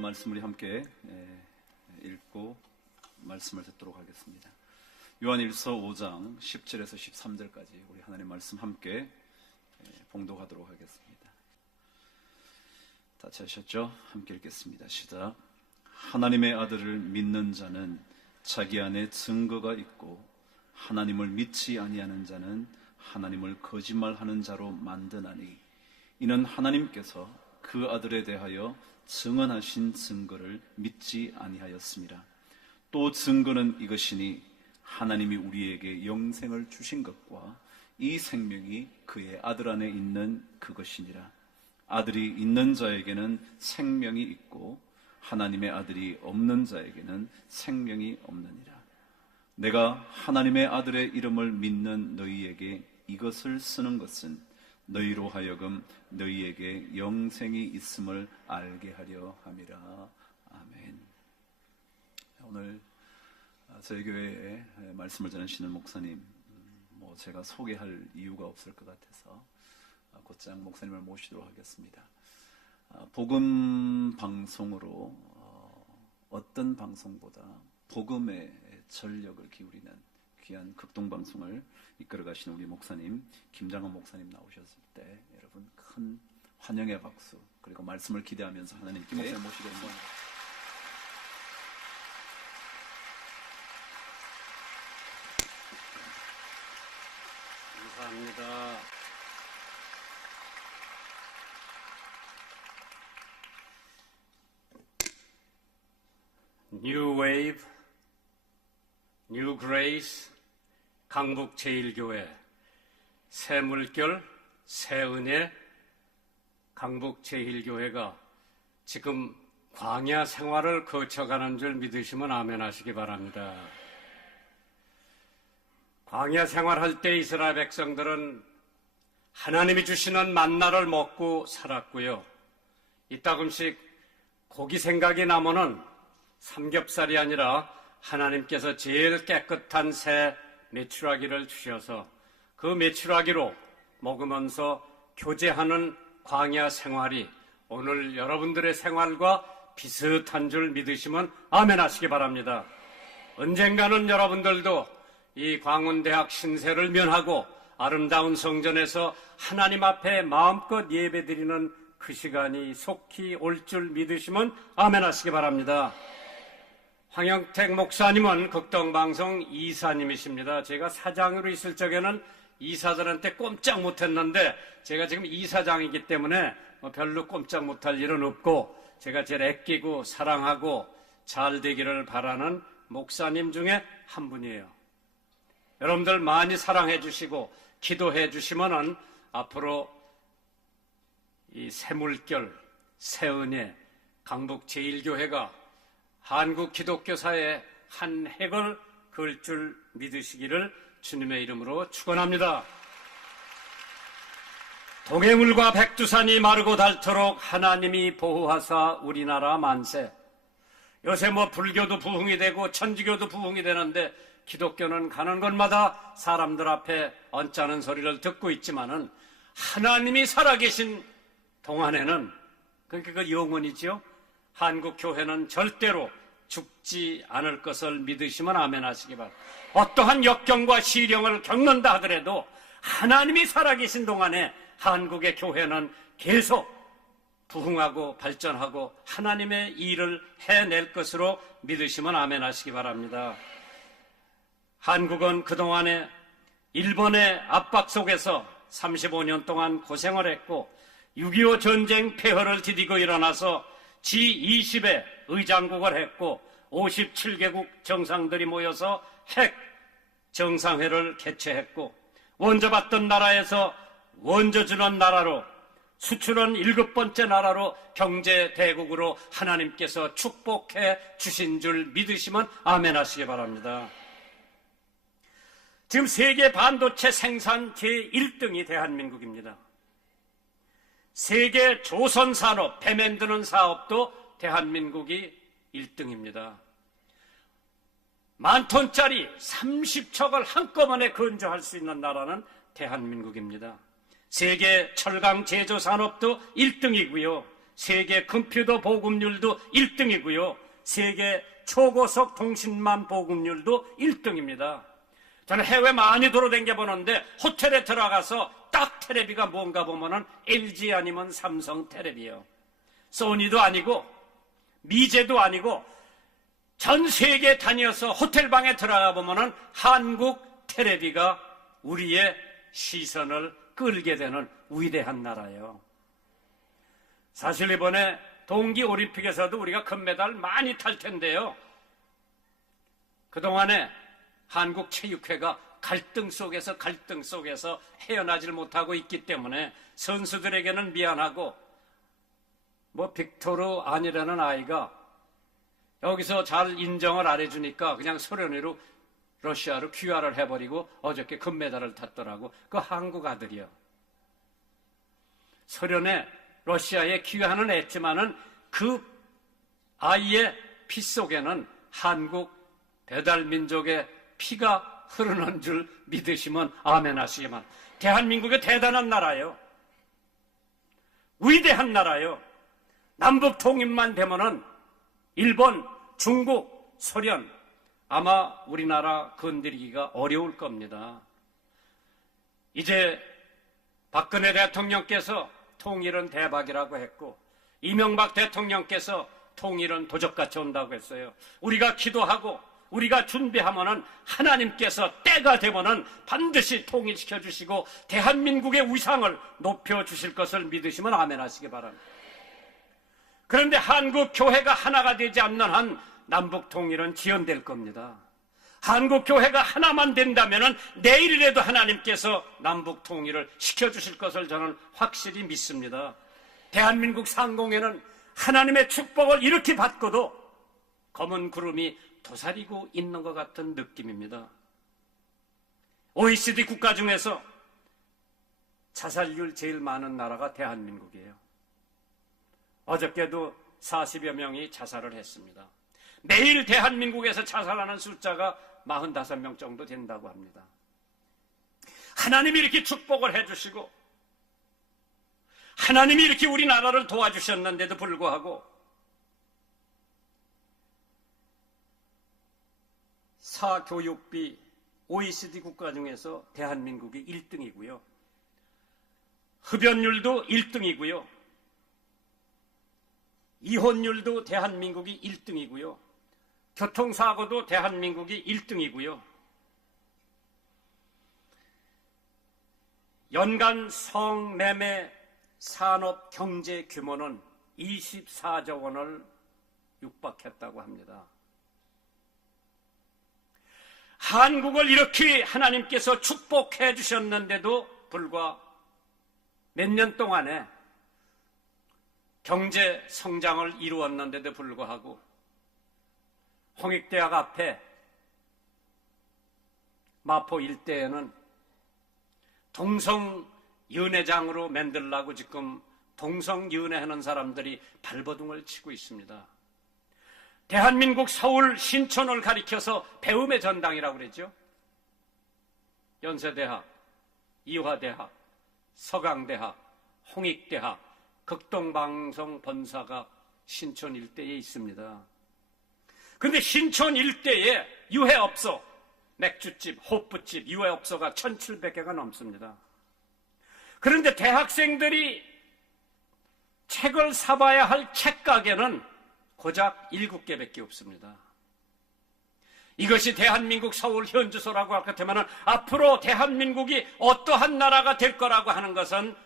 말씀 우리 함께 읽고 말씀을 듣도록 하겠습니다. 요한일서 5장 10절에서 13절까지 우리 하나님 말씀 함께 봉독하도록 하겠습니다. 다 찾으셨죠? 함께 읽겠습니다. 시작. 하나님의 아들을 믿는 자는 자기 안에 증거가 있고 하나님을 믿지 아니하는 자는 하나님을 거짓말하는 자로 만드나니 이는 하나님께서 그 아들에 대하여 증언하신 증거를 믿지 아니하였습니다. 또 증거는 이것이니 하나님이 우리에게 영생을 주신 것과 이 생명이 그의 아들 안에 있는 그것이니라. 아들이 있는 자에게는 생명이 있고 하나님의 아들이 없는 자에게는 생명이 없느니라. 내가 하나님의 아들의 이름을 믿는 너희에게 이것을 쓰는 것은 너희로 하여금 너희에게 영생이 있음을 알게 하려 함이라. 아멘. 오늘 저희 교회에 말씀을 전하시는 목사님, 제가 소개할 이유가 없을 것 같아서 곧장 목사님을 모시도록 하겠습니다. 복음 방송으로 어떤 방송보다 복음에 전력을 기울이는 귀한 극동방송을 이끌어가시는 우리 목사님 김장원 목사님 나오셨을 때 여러분 큰 환영의 박수, 그리고 말씀을 기대하면서 하나님 김 목사님 모시겠습니다. 감사합니다. New Wave, New Grace, 강북 제1교회, 새 물결, 새 은혜, 강북 제1교회가 지금 광야 생활을 거쳐가는 줄 믿으시면 아멘 하시기 바랍니다. 광야 생활할 때 이스라엘 백성들은 하나님이 주시는 만나를 먹고 살았고요. 이따금씩 고기 생각이 나면은 삼겹살이 아니라 하나님께서 제일 깨끗한 새 메추라기를 주셔서 그 메추라기로 먹으면서 교제하는 광야 생활이 오늘 여러분들의 생활과 비슷한 줄 믿으시면 아멘 하시기 바랍니다. 언젠가는 여러분들도 이 광운대학 신세를 면하고 아름다운 성전에서 하나님 앞에 마음껏 예배드리는 그 시간이 속히 올 줄 믿으시면 아멘 하시기 바랍니다. 황영택 목사님은 극동방송 이사님이십니다. 제가 사장으로 있을 적에는 이사들한테 꼼짝 못했는데 제가 지금 이사장이기 때문에 별로 꼼짝 못할 일은 없고 제가 제일 아끼고 사랑하고 잘 되기를 바라는 목사님 중에 한 분이에요. 여러분들 많이 사랑해 주시고 기도해 주시면은 앞으로 이 새물결, 새은혜, 강북 제1교회가 한국 기독교사의 한 획을 그을 줄 믿으시기를 주님의 이름으로 축원합니다. 동해물과 백두산이 마르고 닳도록 하나님이 보호하사 우리나라 만세. 요새 불교도 부흥이 되고 천주교도 부흥이 되는데 기독교는 가는 곳마다 사람들 앞에 언짢은 소리를 듣고 있지만은 하나님이 살아계신 동안에는 그러니까 그 영원이지요. 한국 교회는 절대로 죽지 않을 것을 믿으시면 아멘 하시기 바랍니다. 어떠한 역경과 시련을 겪는다 하더라도 하나님이 살아계신 동안에 한국의 교회는 계속 부흥하고 발전하고 하나님의 일을 해낼 것으로 믿으시면 아멘 하시기 바랍니다. 한국은 그동안에 일본의 압박 속에서 35년 동안 고생을 했고 6.25 전쟁 폐허를 디디고 일어나서 G20에 의장국을 했고 57개국 정상들이 모여서 핵 정상회를 개최했고 원조받던 나라에서 원조주는 나라로 수출은 7번째 나라로 경제대국으로 하나님께서 축복해 주신 줄 믿으시면 아멘 하시기 바랍니다. 지금 세계 반도체 생산 제1등이 대한민국입니다. 세계 조선산업, 배 만드는 사업도 대한민국이 1등입니다. 10,000톤짜리 30척을 한꺼번에 건조할 수 있는 나라는 대한민국입니다. 세계 철강 제조 산업도 1등이고요. 세계 컴퓨터 보급률도 1등이고요. 세계 초고속 통신망 보급률도 1등입니다. 저는 해외 많이 돌아다녀 보는데 호텔에 들어가서 딱 테레비가 뭔가 보면은 LG 아니면 삼성 테레비요. 소니도 아니고 미제도 아니고 전 세계 다녀서 호텔방에 들어가 보면은 한국 테레비가 우리의 시선을 끌게 되는 위대한 나라예요. 사실 이번에 동계올림픽에서도 우리가 금메달 많이 탈 텐데요. 그동안에 한국체육회가 갈등 속에서 헤어나질 못하고 있기 때문에 선수들에게는 미안하고 빅토르 아니라는 아이가 여기서 잘 인정을 안 해주니까 그냥 소련으로 러시아로 귀화를 해버리고 어저께 금메달을 탔더라고. 그 한국 아들이요. 소련에 러시아에 귀화는 했지만은 그 아이의 피 속에는 한국 배달민족의 피가 흐르는 줄 믿으시면 아멘 하시기만. 대한민국의 대단한 나라요. 위대한 나라요. 남북 통일만 되면은 일본, 중국, 소련 아마 우리나라 건드리기가 어려울 겁니다. 이제 박근혜 대통령께서 통일은 대박이라고 했고 이명박 대통령께서 통일은 도적같이 온다고 했어요. 우리가 기도하고 우리가 준비하면은 하나님께서 때가 되면은 반드시 통일시켜 주시고 대한민국의 위상을 높여 주실 것을 믿으시면 아멘 하시기 바랍니다. 그런데 한국 교회가 하나가 되지 않는 한 남북 통일은 지연될 겁니다. 한국 교회가 하나만 된다면은 내일이라도 하나님께서 남북 통일을 시켜 주실 것을 저는 확실히 믿습니다. 대한민국 상공에는 하나님의 축복을 이렇게 받고도 검은 구름이 도사리고 있는 것 같은 느낌입니다. OECD 국가 중에서 자살률 제일 많은 나라가 대한민국이에요. 어저께도 40여 명이 자살을 했습니다. 매일 대한민국에서 자살하는 숫자가 45명 정도 된다고 합니다. 하나님이 이렇게 축복을 해주시고 하나님이 이렇게 우리나라를 도와주셨는데도 불구하고 사교육비 OECD 국가 중에서 대한민국이 1등이고요. 흡연율도 1등이고요. 이혼율도 대한민국이 1등이고요. 교통사고도 대한민국이 1등이고요. 연간 성매매 산업 경제 규모는 24조 원을 육박했다고 합니다. 한국을 이렇게 하나님께서 축복해 주셨는데도 불과 몇 년 동안에 경제 성장을 이루었는데도 불구하고 홍익대학 앞에 마포 일대에는 동성연애장으로 만들라고 지금 동성연애하는 사람들이 발버둥을 치고 있습니다. 대한민국 서울 신촌을 가리켜서 배움의 전당이라고 그랬죠. 연세대학, 이화대학, 서강대학, 홍익대학, 극동방송 본사가 신촌 일대에 있습니다. 그런데 신촌 일대에 유해업소, 맥주집, 호프집, 유해업소가 1,700개가 넘습니다. 그런데 대학생들이 책을 사봐야 할 책가게는 고작 7개밖에 없습니다. 이것이 대한민국 서울 현주소라고 할 것 같으면 앞으로 대한민국이 어떠한 나라가 될 거라고 하는 것은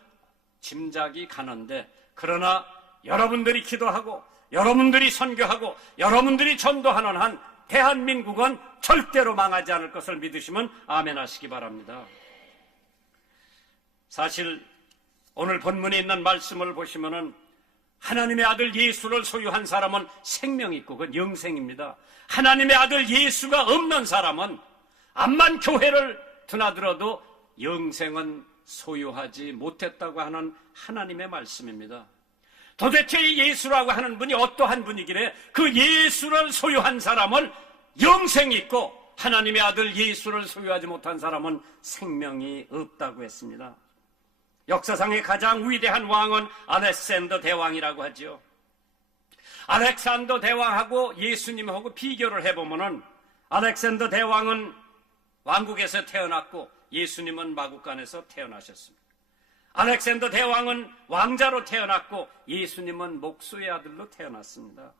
짐작이 가는데, 그러나 여러분들이 기도하고 여러분들이 선교하고 여러분들이 전도하는 한 대한민국은 절대로 망하지 않을 것을 믿으시면 아멘 하시기 바랍니다. 사실 오늘 본문에 있는 말씀을 보시면은 하나님의 아들 예수를 소유한 사람은 생명이 있고 그건 영생입니다. 하나님의 아들 예수가 없는 사람은 암만 교회를 드나들어도 영생은 소유하지 못했다고 하는 하나님의 말씀입니다. 도대체 이 예수라고 하는 분이 어떠한 분이길래 그 예수를 소유한 사람은 영생이 있고 하나님의 아들 예수를 소유하지 못한 사람은 생명이 없다고 했습니다. 역사상의 가장 위대한 왕은 알렉산더 대왕이라고 하죠. 알렉산더 대왕하고 예수님하고 비교를 해보면은 알렉산더 대왕은 왕국에서 태어났고 예수님은 마국간에서 태어나셨습니다. 알렉산더 대왕은 왕자로 태어났고 예수님은 목수의 아들로 태어났습니다.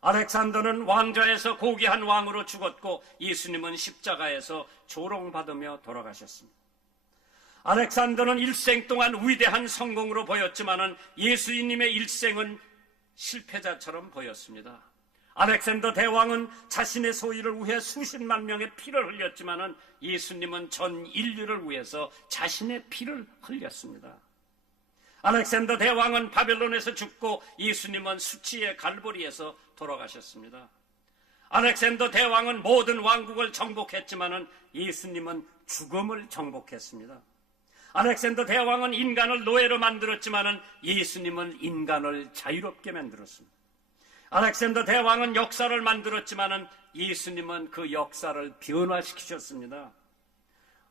알렉산더는 왕좌에서 고귀한 왕으로 죽었고 예수님은 십자가에서 조롱받으며 돌아가셨습니다. 알렉산더는 일생 동안 위대한 성공으로 보였지만은 예수님의 일생은 실패자처럼 보였습니다. 알렉산더 대왕은 자신의 소유를 위해 수십만 명의 피를 흘렸지만은 예수님은 전 인류를 위해서 자신의 피를 흘렸습니다. 알렉산더 대왕은 바벨론에서 죽고 예수님은 수치의 갈보리에서 돌아가셨습니다. 알렉산더 대왕은 모든 왕국을 정복했지만은 예수님은 죽음을 정복했습니다. 알렉산더 대왕은 인간을 노예로 만들었지만은 예수님은 인간을 자유롭게 만들었습니다. 알렉산더 대왕은 역사를 만들었지만은 예수님은 그 역사를 변화시키셨습니다.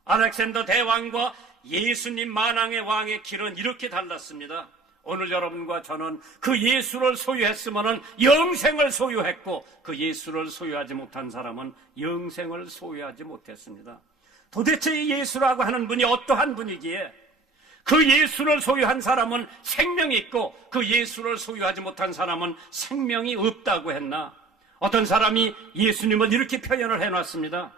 알렉산더 대왕과 예수님 만왕의 왕의 길은 이렇게 달랐습니다. 오늘 여러분과 저는 그 예수를 소유했으면은 영생을 소유했고 그 예수를 소유하지 못한 사람은 영생을 소유하지 못했습니다. 도대체 이 예수라고 하는 분이 어떠한 분이기에 그 예수를 소유한 사람은 생명이 있고 그 예수를 소유하지 못한 사람은 생명이 없다고 했나? 어떤 사람이 예수님을 이렇게 표현을 해놨습니다.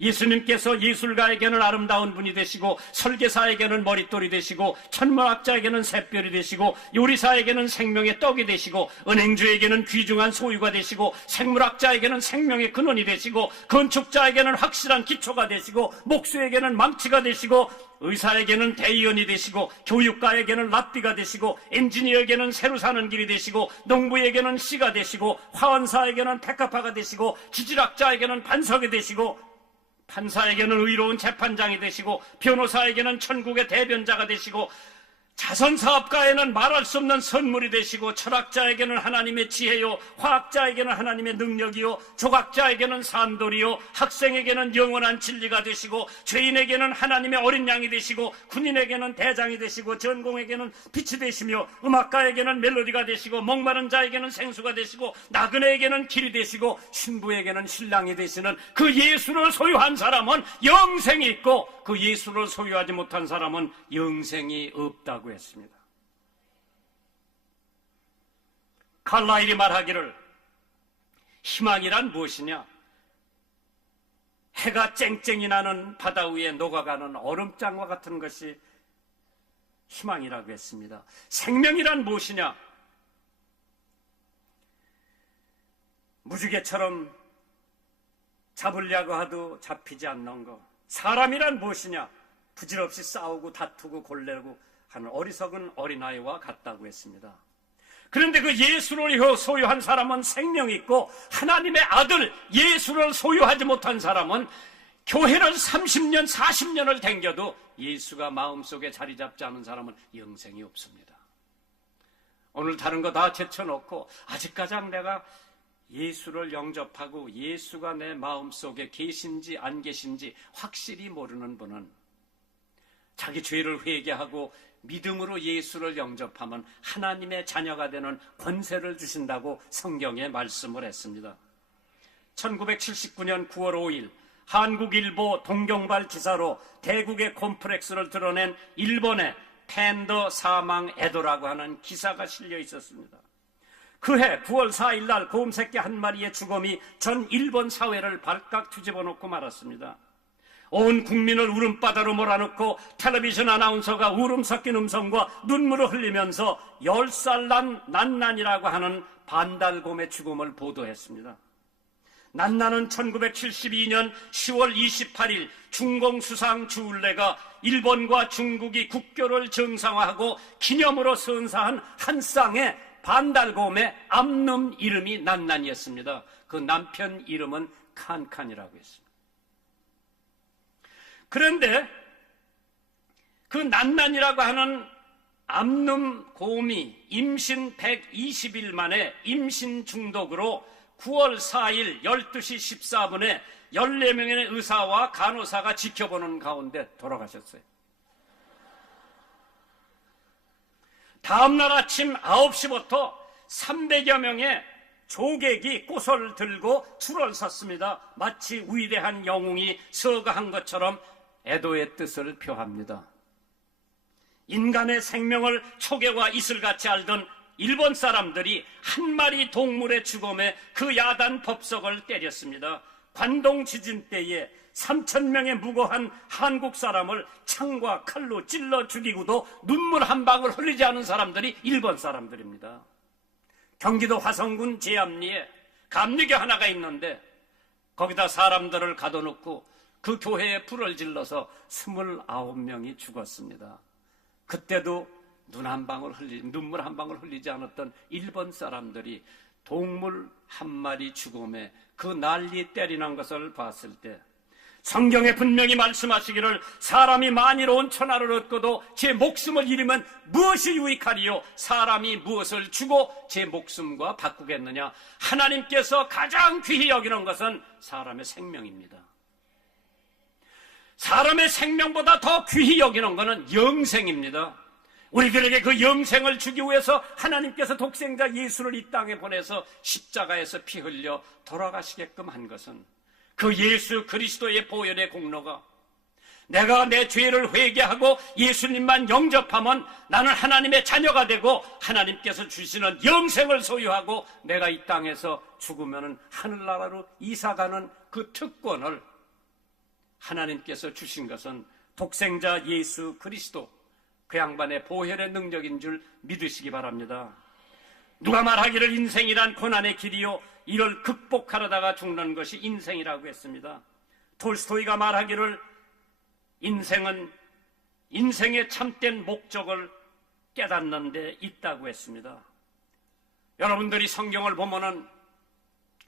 예수님께서 예술가에게는 아름다운 분이 되시고 설계사에게는 머릿돌이 되시고 천문학자에게는 샛별이 되시고 요리사에게는 생명의 떡이 되시고 은행주에게는 귀중한 소유가 되시고 생물학자에게는 생명의 근원이 되시고 건축자에게는 확실한 기초가 되시고 목수에게는 망치가 되시고 의사에게는 대의원이 되시고 교육가에게는 랍비가 되시고 엔지니어에게는 새로 사는 길이 되시고 농부에게는 씨가 되시고 화원사에게는 백합화가 되시고 지질학자에게는 반석이 되시고 판사에게는 의로운 재판장이 되시고 변호사에게는 천국의 대변자가 되시고 자선사업가에는 말할 수 없는 선물이 되시고 철학자에게는 하나님의 지혜요 화학자에게는 하나님의 능력이요 조각자에게는 산돌이요 학생에게는 영원한 진리가 되시고 죄인에게는 하나님의 어린 양이 되시고 군인에게는 대장이 되시고 전공에게는 빛이 되시며 음악가에게는 멜로디가 되시고 목마른 자에게는 생수가 되시고 나그네에게는 길이 되시고 신부에게는 신랑이 되시는 그 예수를 소유한 사람은 영생이 있고 그 예수를 소유하지 못한 사람은 영생이 없다고 했습니다. 칼라일이 말하기를 희망이란 무엇이냐? 해가 쨍쨍이 나는 바다 위에 녹아가는 얼음장과 같은 것이 희망이라고 했습니다. 생명이란 무엇이냐? 무지개처럼 잡으려고 해도 잡히지 않는 것. 사람이란 무엇이냐? 부질없이 싸우고 다투고 골래고 하는 어리석은 어린아이와 같다고 했습니다. 그런데 그 예수를 소유한 사람은 생명이 있고 하나님의 아들 예수를 소유하지 못한 사람은 교회를 30년 40년을 댕겨도 예수가 마음속에 자리 잡지 않은 사람은 영생이 없습니다. 오늘 다른 거 다 제쳐놓고 아직까지 내가 예수를 영접하고 예수가 내 마음속에 계신지 안 계신지 확실히 모르는 분은 자기 죄를 회개하고 믿음으로 예수를 영접하면 하나님의 자녀가 되는 권세를 주신다고 성경에 말씀을 했습니다. 1979년 9월 5일 한국일보 동경발 기사로 대국의 콤플렉스를 드러낸 일본의 팬더 사망 애도라고 하는 기사가 실려 있었습니다. 그해 9월 4일 날 곰새끼 한 마리의 죽음이 전 일본 사회를 발칵 뒤집어 놓고 말았습니다. 온 국민을 울음바다로 몰아넣고 텔레비전 아나운서가 울음 섞인 음성과 눈물을 흘리면서 10살 난 난난이라고 하는 반달곰의 죽음을 보도했습니다. 난난은 1972년 10월 28일 중공수상 주울레가 일본과 중국이 국교를 정상화하고 기념으로 선사한 한 쌍의 반달곰의 암놈 이름이 난난이었습니다. 그 남편 이름은 칸칸이라고 했습니다. 그런데 그 난난이라고 하는 암놈 곰이 임신 120일 만에 임신 중독으로 9월 4일 12시 14분에 14명의 의사와 간호사가 지켜보는 가운데 돌아가셨어요. 다음날 아침 9시부터 300여 명의 조객이 꽃을 들고 줄을 섰습니다. 마치 위대한 영웅이 서거한 것처럼 애도의 뜻을 표합니다. 인간의 생명을 초계와 이슬같이 알던 일본 사람들이 한 마리 동물의 죽음에 그 야단 법석을 때렸습니다. 관동 지진 때에 3,000명의 무고한 한국 사람을 창과 칼로 찔러 죽이고도 눈물 한 방울 흘리지 않은 사람들이 일본 사람들입니다. 경기도 화성군 제암리에 감리교 하나가 있는데 거기다 사람들을 가둬놓고 그 교회에 불을 질러서 29명이 죽었습니다. 그때도 눈물 한 방울 흘리지 않았던 일본 사람들이 동물 한 마리 죽음에 그 난리 때리는 것을 봤을 때 성경에 분명히 말씀하시기를 사람이 만이로운 천하를 얻고도 제 목숨을 잃으면 무엇이 유익하리요? 사람이 무엇을 주고 제 목숨과 바꾸겠느냐? 하나님께서 가장 귀히 여기는 것은 사람의 생명입니다. 사람의 생명보다 더 귀히 여기는 것은 영생입니다. 우리들에게 그 영생을 주기 위해서 하나님께서 독생자 예수를 이 땅에 보내서 십자가에서 피 흘려 돌아가시게끔 한 것은 그 예수 그리스도의 보혈의 공로가 내가 내 죄를 회개하고 예수님만 영접하면 나는 하나님의 자녀가 되고 하나님께서 주시는 영생을 소유하고 내가 이 땅에서 죽으면 하늘나라로 이사가는 그 특권을 하나님께서 주신 것은 독생자 예수 그리스도 그 양반의 보혈의 능력인 줄 믿으시기 바랍니다. 누가 말하기를 인생이란 고난의 길이요 이를 극복하려다가 죽는 것이 인생이라고 했습니다. 톨스토이가 말하기를 인생은 인생의 참된 목적을 깨닫는 데 있다고 했습니다. 여러분들이 성경을 보면은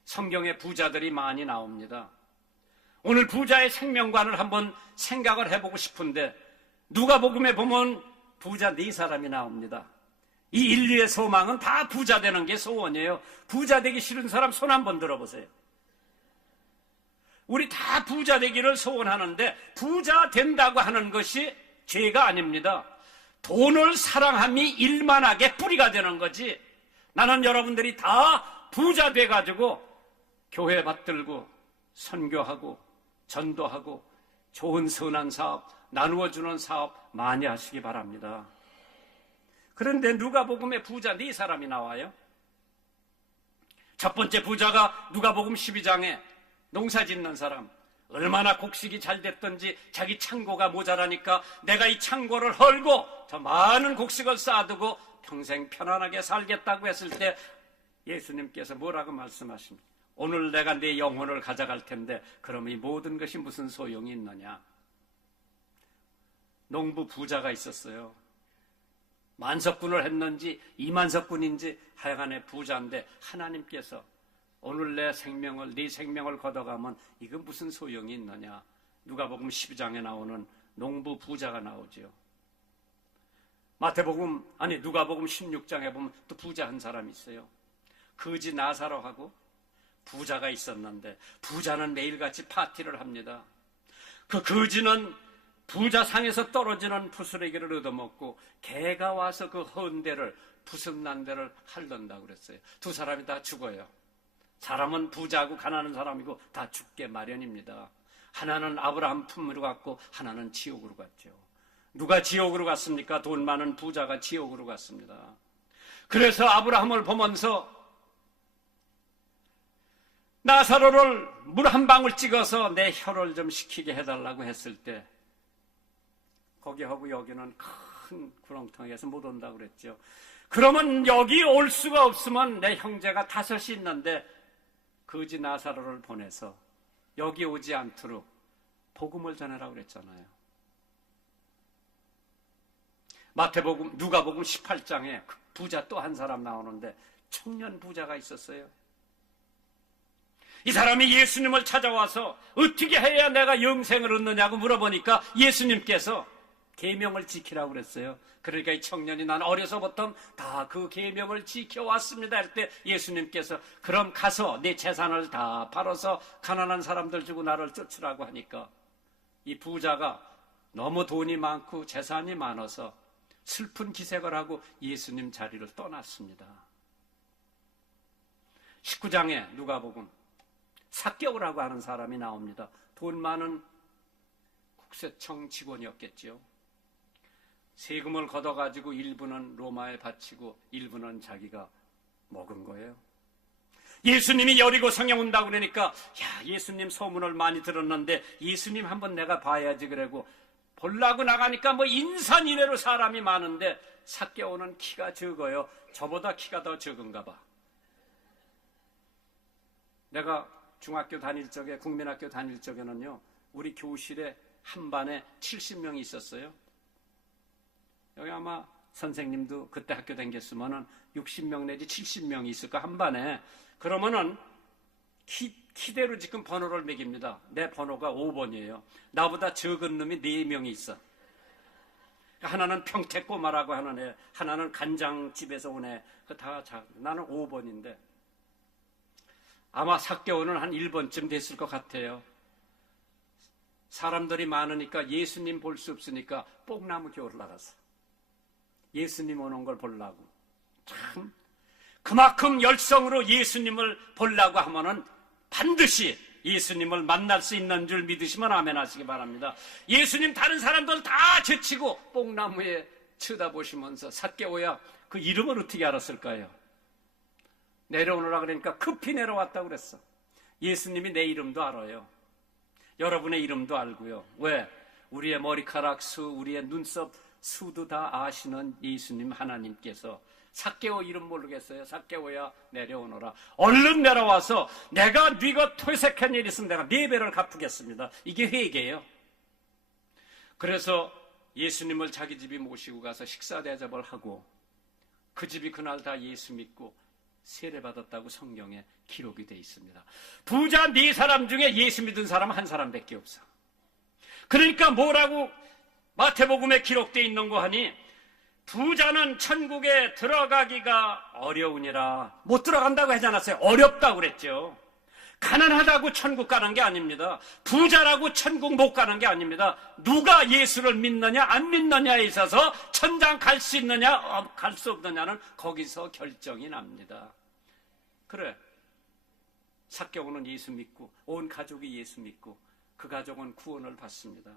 성경에 부자들이 많이 나옵니다. 오늘 부자의 생명관을 한번 생각을 해보고 싶은데 누가복음에 보면 부자 4사람이 나옵니다. 이 인류의 소망은 다 부자 되는 게 소원이에요. 부자 되기 싫은 사람 손 한번 들어보세요. 우리 다 부자 되기를 소원하는데 부자 된다고 하는 것이 죄가 아닙니다. 돈을 사랑함이 일만하게 뿌리가 되는 거지. 나는 여러분들이 다 부자 돼가지고 교회 받들고 선교하고 전도하고 좋은 선한 사업 나누어주는 사업 많이 하시기 바랍니다. 그런데 누가복음에 부자 4사람이 나와요. 첫 번째 부자가 누가복음 12장에 농사 짓는 사람, 얼마나 곡식이 잘 됐던지 자기 창고가 모자라니까 내가 이 창고를 헐고 저 많은 곡식을 쌓아두고 평생 편안하게 살겠다고 했을 때 예수님께서 뭐라고 말씀하십니까? 오늘 내가 네 영혼을 가져갈 텐데 그럼 이 모든 것이 무슨 소용이 있느냐? 농부 부자가 있었어요. 만석군을 했는지 이만석군인지 하여간에 부자인데 하나님께서 오늘 네 생명을 걷어가면 이건 무슨 소용이 있느냐? 누가복음 12장에 나오는 농부 부자가 나오죠. 누가복음 16장에 보면 또 부자 한 사람이 있어요. 거지 나사로하고 부자가 있었는데 부자는 매일같이 파티를 합니다. 그 거지는 부자 상에서 떨어지는 부스러기를 얻어먹고 개가 와서 그 헌대를 부습난 데를 핥는다고 그랬어요. 2사람이 다 죽어요. 사람은 부자고 가난한 사람이고 다 죽게 마련입니다. 하나는 아브라함 품으로 갔고 하나는 지옥으로 갔죠. 누가 지옥으로 갔습니까? 돈 많은 부자가 지옥으로 갔습니다. 그래서 아브라함을 보면서 나사로를 물 한 방울 찍어서 내 혀를 좀 식히게 해달라고 했을 때 거기하고 여기는 큰 구렁텅이에서 못 온다고 그랬죠. 그러면 여기 올 수가 없으면 내 형제가 5이 있는데 거지 나사로를 보내서 여기 오지 않도록 복음을 전해라고 그랬잖아요. 누가복음 18장에 부자 또 한 사람 나오는데 청년 부자가 있었어요. 이 사람이 예수님을 찾아와서 어떻게 해야 내가 영생을 얻느냐고 물어보니까 예수님께서 계명을 지키라고 그랬어요. 그러니까 이 청년이 난 어려서부터 다 그 계명을 지켜왔습니다 할 때 예수님께서 그럼 가서 내 재산을 다 팔아서 가난한 사람들 주고 나를 쫓으라고 하니까 이 부자가 너무 돈이 많고 재산이 많아서 슬픈 기색을 하고 예수님 자리를 떠났습니다. 19장에 누가복음 삭개오라고 하는 사람이 나옵니다. 돈 많은 국세청 직원이었겠죠. 세금을 걷어가지고 일부는 로마에 바치고 일부는 자기가 먹은 거예요. 예수님이 여리고 성에 온다고 그러니까 예수님 소문을 많이 들었는데 예수님 한번 내가 봐야지 그러고 보려고 나가니까 뭐 인산이내로 사람이 많은데 삭개오는 키가 적어요. 저보다 키가 더 적은가 봐. 내가 중학교 다닐 적에 국민학교 다닐 적에는요, 우리 교실에 한 반에 70명이 있었어요. 여기 아마 선생님도 그때 학교 다녔으면은 60명 내지 70명이 있을까 한 반에. 그러면은 키대로 지금 번호를 매깁니다. 내 번호가 5번이에요. 나보다 적은 놈이 4명이 있어. 하나는 평택꼬마라고 하는 애, 하나는 간장집에서 온 애. 나는 5번인데 아마 삭개오는 한 1번쯤 됐을 것 같아요. 사람들이 많으니까 예수님 볼 수 없으니까 뽕나무 겨 올라갔어. 예수님 오는 걸 보려고. 참 그만큼 열성으로 예수님을 보려고 하면은 반드시 예수님을 만날 수 있는 줄 믿으시면 아멘 하시기 바랍니다. 예수님 다른 사람들 다 제치고 뽕나무에 쳐다보시면서 삭개오야 그 이름을 어떻게 알았을까요? 내려오느라 그러니까 급히 내려왔다고 그랬어. 예수님이 내 이름도 알아요. 여러분의 이름도 알고요. 왜? 우리의 머리카락 수, 우리의 눈썹 수도 다 아시는 예수님 하나님께서 삭개오 이름 모르겠어요. 삭개오야 내려오너라. 얼른 내려와서 내가 네가 퇴색한 일 있으면 내가 4배를 갚으겠습니다. 이게 회개예요. 그래서 예수님을 자기 집에 모시고 가서 식사 대접을 하고 그 집이 그날 다 예수 믿고 세례받았다고 성경에 기록이 되어 있습니다. 부자 4사람 중에 예수 믿은 사람은 한 사람밖에 없어. 그러니까 뭐라고 마태복음에 기록되어 있는 거 하니 부자는 천국에 들어가기가 어려우니라. 못 들어간다고 하지 않았어요. 어렵다고 그랬죠. 가난하다고 천국 가는 게 아닙니다. 부자라고 천국 못 가는 게 아닙니다. 누가 예수를 믿느냐 안 믿느냐에 있어서 천당 갈 수 있느냐 갈 수 없느냐는 거기서 결정이 납니다. 그래, 삭개오는 예수 믿고 온 가족이 예수 믿고 그 가족은 구원을 받습니다.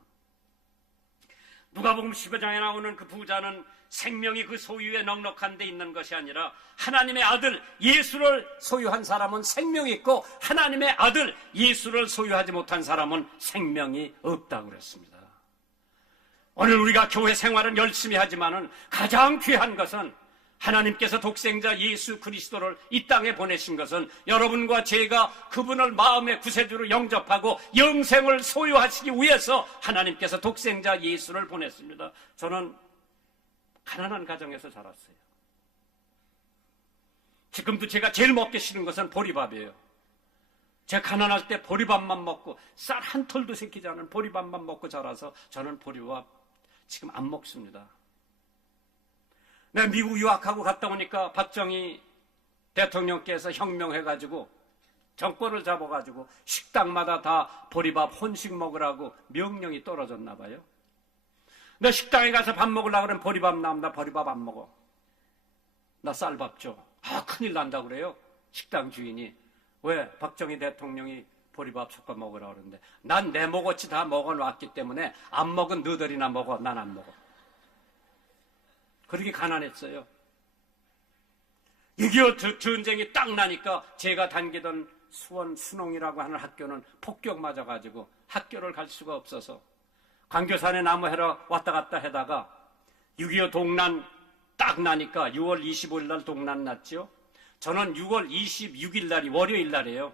누가복음 15장에 나오는 그 부자는 생명이 그 소유에 넉넉한 데 있는 것이 아니라 하나님의 아들 예수를 소유한 사람은 생명이 있고 하나님의 아들 예수를 소유하지 못한 사람은 생명이 없다고 그랬습니다. 오늘 우리가 교회 생활은 열심히 하지만은 가장 귀한 것은 하나님께서 독생자 예수 그리스도를 이 땅에 보내신 것은 여러분과 제가 그분을 마음의 구세주로 영접하고 영생을 소유하시기 위해서 하나님께서 독생자 예수를 보냈습니다. 저는 가난한 가정에서 자랐어요. 지금도 제가 제일 먹기 싫은 것은 보리밥이에요. 제가 가난할 때 보리밥만 먹고 쌀 한 톨도 새기지 않은 보리밥만 먹고 자라서 저는 보리밥 지금 안 먹습니다. 내가 미국 유학하고 갔다 오니까 박정희 대통령께서 혁명해가지고 정권을 잡아가지고 식당마다 다 보리밥 혼식 먹으라고 명령이 떨어졌나 봐요. 내 식당에 가서 밥 먹으려고 그러면 보리밥 나오면 나 보리밥 안 먹어. 나 쌀밥 줘. 큰일 난다 그래요. 식당 주인이. 왜? 박정희 대통령이 보리밥 섞어 먹으라고 그러는데 난 내 몫어치 다 먹어놨기 때문에 안 먹은 너들이나 먹어. 난 안 먹어. 그렇게 가난했어요. 6.25 전쟁이 딱 나니까 제가 다니던 수원 순홍이라고 하는 학교는 폭격 맞아가지고 학교를 갈 수가 없어서 광교산에 나무해러 왔다 갔다 하다가 6.25 동란 딱 나니까 6월 25일 날 동란 났죠. 저는 6월 26일 날이 월요일 날이에요.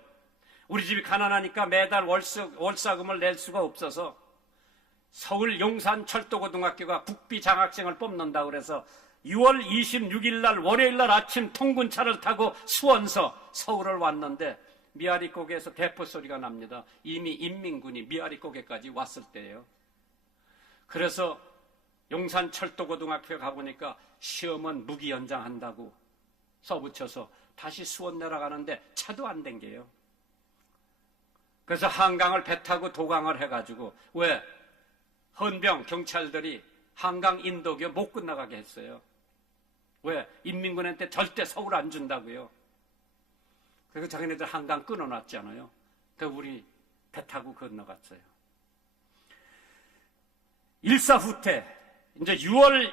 우리 집이 가난하니까 매달 월사금을 낼 수가 없어서 서울 용산철도고등학교가 국비 장학생을 뽑는다고 그래서 6월 26일 날 월요일 날 아침 통근차를 타고 수원서 서울을 왔는데 미아리고개에서 대포 소리가 납니다. 이미 인민군이 미아리고개까지 왔을 때예요. 그래서 용산철도고등학교에 가보니까 시험은 무기 연장한다고 써붙여서 다시 수원 내려가는데 차도 안 댕겨요. 그래서 한강을 배 타고 도강을 해가지고 왜? 헌병 경찰들이 한강 인도교 못 끝나가게 했어요. 왜? 인민군한테 절대 서울 안 준다고요. 그래서 자기네들 한강 끊어놨잖아요. 그러니까 우리 배 타고 건너갔어요. 일사후퇴. 이제 6월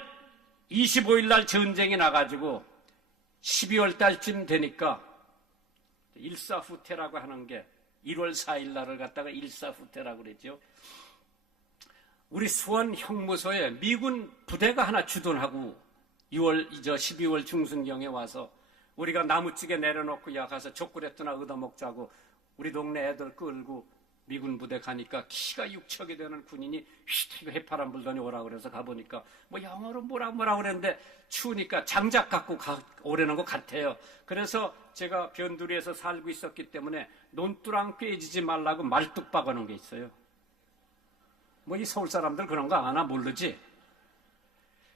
25일 날 전쟁이 나가지고 12월 달쯤 되니까 일사후퇴라고 하는 게 1월 4일 날을 갖다가 일사후퇴라고 그랬죠. 우리 수원 형무소에 미군 부대가 하나 주둔하고 12월 중순경에 와서 우리가 나무찌개 내려놓고 야 가서 족구레트나 얻어먹자고 우리 동네 애들 끌고 미군 부대 가니까 키가 6척이 되는 군인이 휘 해파람 불더니 오라고 그래서 가보니까 뭐 영어로 뭐라 그랬는데 추우니까 장작 갖고 오려는 것 같아요. 그래서 제가 변두리에서 살고 있었기 때문에 논두랑 꿰지지 말라고 말뚝 박아놓은 게 있어요. 뭐 이 서울 사람들 그런 거 아나 모르지.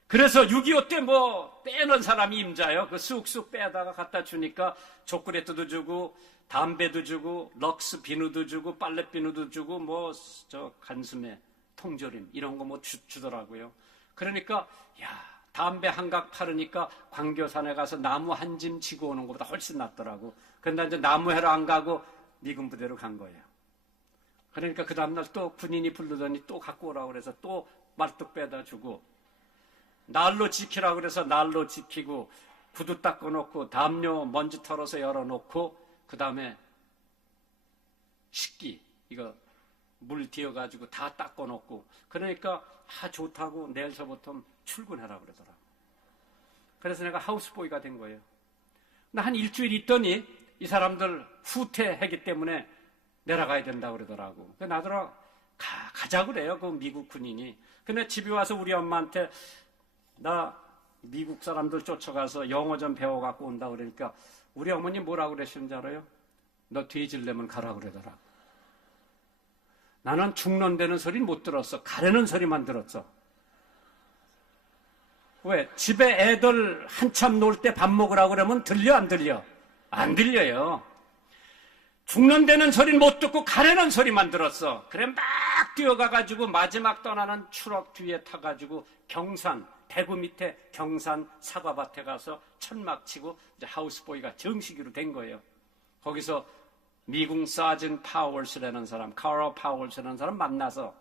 그래서 6.25 때 뭐 빼는 사람이 임자요. 그 쑥쑥 빼다가 갖다 주니까 초콜릿도 주고 담배도 주고 럭스 비누도 주고 빨래 비누도 주고 뭐 저 간수매 통조림 이런 거 뭐 주더라고요. 그러니까 야 담배 한 각 팔으니까 광교산에 가서 나무 한 짐 지고 오는 것보다 훨씬 낫더라고. 그런데 이제 나무해로 안 가고 미군 부대로 간 거예요. 그러니까 그 다음날 또 군인이 부르더니 또 갖고 오라고 그래서 또 말뚝 빼다 주고 난로 지키라고 그래서 난로 지키고 구두 닦아놓고 담요 먼지 털어서 열어놓고 그 다음에 식기 이거 물 뒤어가지고 다 닦아놓고 그러니까 좋다고 내일서부터 출근하라고 그러더라고. 그래서 내가 하우스보이가 된 거예요. 근데 한 일주일 있더니 이 사람들 후퇴하기 때문에 내려가야 된다고 그러더라고. 그래서 나더러 가자 그래요. 그 미국 군인이. 근데 집에 와서 우리 엄마한테 나 미국 사람들 쫓아가서 영어 좀 배워갖고 온다 그러니까 우리 어머니 뭐라고 그러시는지 알아요? 너 뒤질려면 가라 그러더라고. 나는 죽는다는 소리는 못 들었어. 가려는 소리만 들었어. 왜? 집에 애들 한참 놀 때 밥 먹으라고 그러면 들려 안 들려? 안 들려요. 죽는다는 소리는 못 듣고 가려는 소리만 들었어. 그래 막 뛰어가가지고 마지막 떠나는 추럭 뒤에 타가지고 경산 대구 밑에 경산 사과밭에 가서 천막 치고 이제 하우스보이가 정식으로 된 거예요. 거기서 미국 사진 파월스라는 사람, 카로 파월스라는 사람 만나서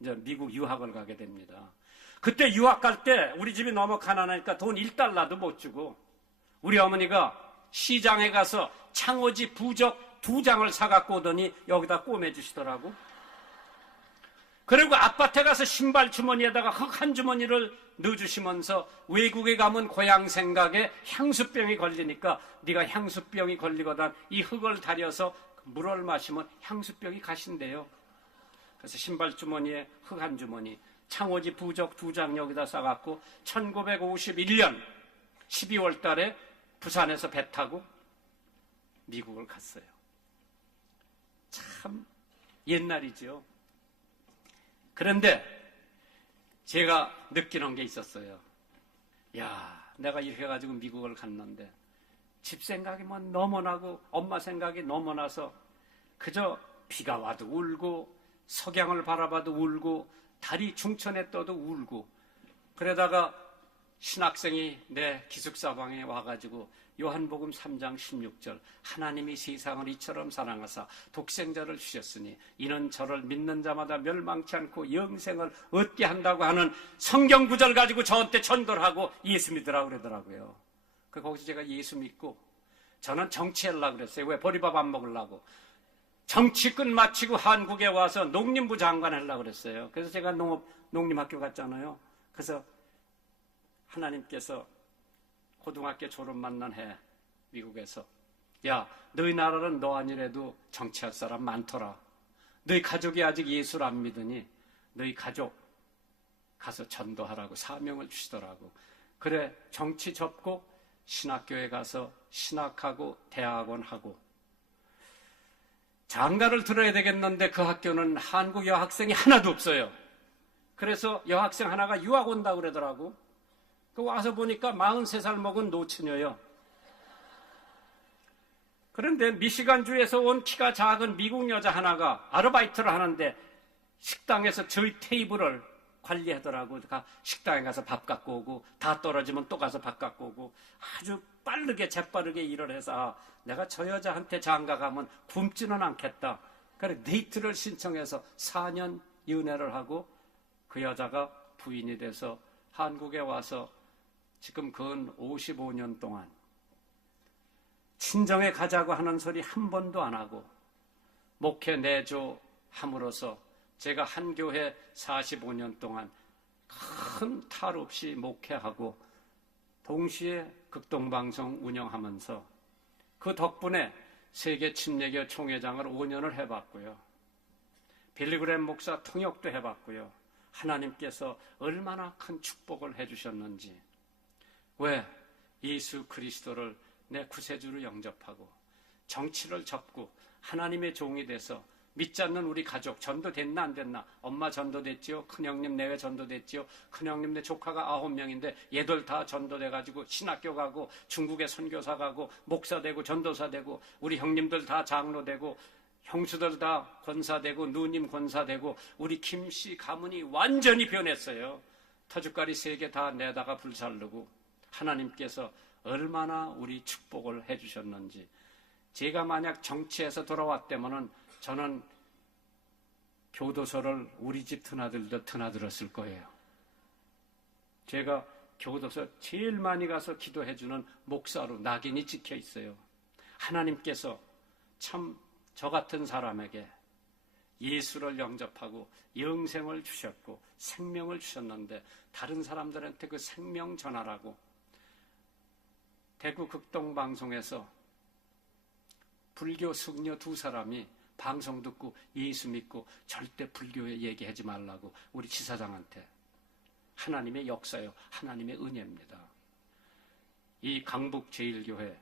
이제 미국 유학을 가게 됩니다. 그때 유학 갈 때 우리 집이 너무 가난하니까 돈 1달러도 못 주고 우리 어머니가 시장에 가서 창호지 부적 2장을 사갖고 오더니 여기다 꿰매주시더라고. 그리고 아파트에 가서 신발 주머니에다가 흙 한 주머니를 넣어주시면서 외국에 가면 고향 생각에 향수병이 걸리니까 네가 향수병이 걸리거든 이 흙을 다려서 물을 마시면 향수병이 가신대요. 그래서 신발 주머니에 흙 한 주머니 창호지 부적 2장 여기다 싸갖고 1951년 12월 달에 부산에서 배 타고 미국을 갔어요. 참 옛날이죠. 그런데 제가 느끼는 게 있었어요. 야, 내가 이렇게 해가지고 미국을 갔는데 집 생각이 뭐 너무 나고 엄마 생각이 너무 나서 그저 비가 와도 울고 석양을 바라봐도 울고 달이 중천에 떠도 울고 그러다가 신학생이 내 기숙사방에 와가지고 요한복음 3장 16절 하나님이 세상을 이처럼 사랑하사 독생자를 주셨으니 이는 저를 믿는 자마다 멸망치 않고 영생을 얻게 한다고 하는 성경 구절 가지고 저한테 전도를 하고 예수 믿으라고 그러더라고요. 거기서 제가 예수 믿고 저는 정치하려고 그랬어요. 왜? 보리밥 안 먹으려고. 정치 끝마치고 한국에 와서 농림부 장관 하려고 그랬어요. 그래서 제가 농림학교 갔잖아요. 그래서 하나님께서 고등학교 졸업만 난 해 미국에서 야 너희 나라는 너 아니래도 정치할 사람 많더라. 너희 가족이 아직 예수를 안 믿으니 너희 가족 가서 전도하라고 사명을 주시더라고. 그래 정치 접고 신학교에 가서 신학하고 대학원 하고 장가를 들어야 되겠는데 그 학교는 한국 여학생이 하나도 없어요. 그래서 여학생 하나가 유학 온다고 그러더라고. 그 와서 보니까 43살 먹은 노처녀요. 그런데 미시간주에서 온 키가 작은 미국 여자 하나가 아르바이트를 하는데 식당에서 저희 테이블을 관리하더라고. 식당에 가서 밥 갖고 오고, 다 떨어지면 또 가서 밥 갖고 오고, 아주 빠르게 재빠르게 일을 해서 내가 저 여자한테 장가 가면 굶지는 않겠다. 그래 데이트를 신청해서 4년 연애를 하고 그 여자가 부인이 돼서 한국에 와서 지금 근 55년 동안 친정에 가자고 하는 소리 한 번도 안 하고 목회 내조 함으로써 제가 한 교회 45년 동안 큰 탈 없이 목회하고 동시에 극동방송 운영하면서 그 덕분에 세계 침례교 총회장을 5년을 해봤고요. 빌리그램 목사 통역도 해봤고요. 하나님께서 얼마나 큰 축복을 해주셨는지. 왜? 예수 그리스도를 내 구세주로 영접하고 정치를 접고 하나님의 종이 돼서 믿지 않는 우리 가족 전도됐나 안 됐나? 엄마 전도됐지요? 큰형님 내외 전도됐지요? 큰형님 내 조카가 9명인데 얘들 다 전도돼가지고 신학교 가고 중국에 선교사 가고 목사 되고 전도사 되고 우리 형님들 다 장로 되고 형수들 다 권사 되고 누님 권사 되고 우리 김씨 가문이 완전히 변했어요. 터줏가리 3개 다 내다가 불살르고 하나님께서 얼마나 우리 축복을 해주셨는지. 제가 만약 정치에서 돌아왔다면은 저는 교도소를 우리 집 드나들듯 드나들었을 거예요. 제가 교도소 제일 많이 가서 기도해주는 목사로 낙인이 찍혀 있어요. 하나님께서 참 저 같은 사람에게 예수를 영접하고 영생을 주셨고 생명을 주셨는데 다른 사람들한테 그 생명 전하라고 대구 극동방송에서 불교 승려 2사람이 방송 듣고 예수 믿고 절대 불교에 얘기하지 말라고 우리 지사장한테. 하나님의 역사요. 하나님의 은혜입니다. 이 강북제일교회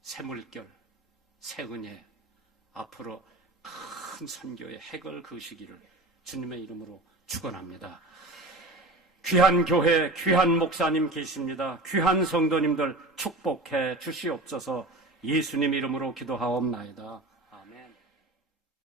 새물결, 새은혜 앞으로 큰 선교의 핵을 그으시기를 주님의 이름으로 축원합니다. 귀한 교회, 귀한 목사님 계십니다. 귀한 성도님들 축복해 주시옵소서. 예수님 이름으로 기도하옵나이다.